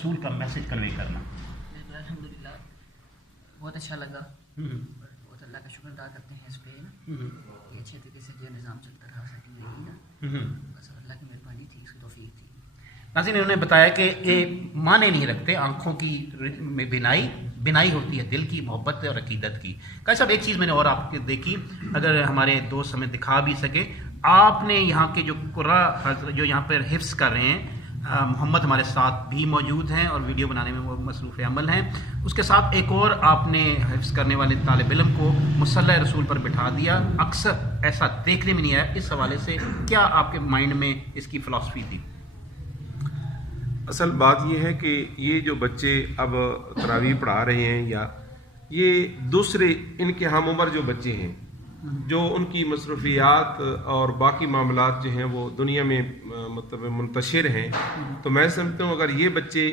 رسول کا message convey کرنا؟ الحمدللہ بہت اچھا لگا، بہت اللہ کا شکر ادا کرتے ہیں اس پہ کہ اچھے طریقے سے جو نظام چلتا رہا سیٹنگ رہی ہے، بس اللہ کی مہربانی تھی، اس کی توفیق تھی۔ ناظرین، انہوں نے بتایا کہ یہ معنی نہیں رکھتے، آنکھوں کی بینائی ہوتی ہے دل کی، محبت اور عقیدت کی۔ کہ صاحب ایک چیز میں نے اور آپ دیکھی، اگر ہمارے دوست ہمیں دکھا بھی سکے، آپ نے یہاں کے جو قرآ جو یہاں پر حفظ کر رہے ہیں، محمد ہمارے ساتھ بھی موجود ہیں اور ویڈیو بنانے میں وہ مصروف عمل ہیں، اس کے ساتھ ایک اور آپ نے حفظ کرنے والے طالب علم کو مصلی رسول پر بٹھا دیا۔ اکثر ایسا دیکھنے میں نہیں آیا، اس حوالے سے کیا آپ کے مائنڈ میں اس کی فلاسفی تھی؟ اصل بات یہ ہے کہ یہ جو بچے اب تراویح پڑھا رہے ہیں، یا یہ دوسرے ان کے ہم عمر جو بچے ہیں، جو ان کی مصروفیات اور باقی معاملات جو ہیں وہ دنیا میں مطلب منتشر ہیں، تو میں سمجھتا ہوں اگر یہ بچے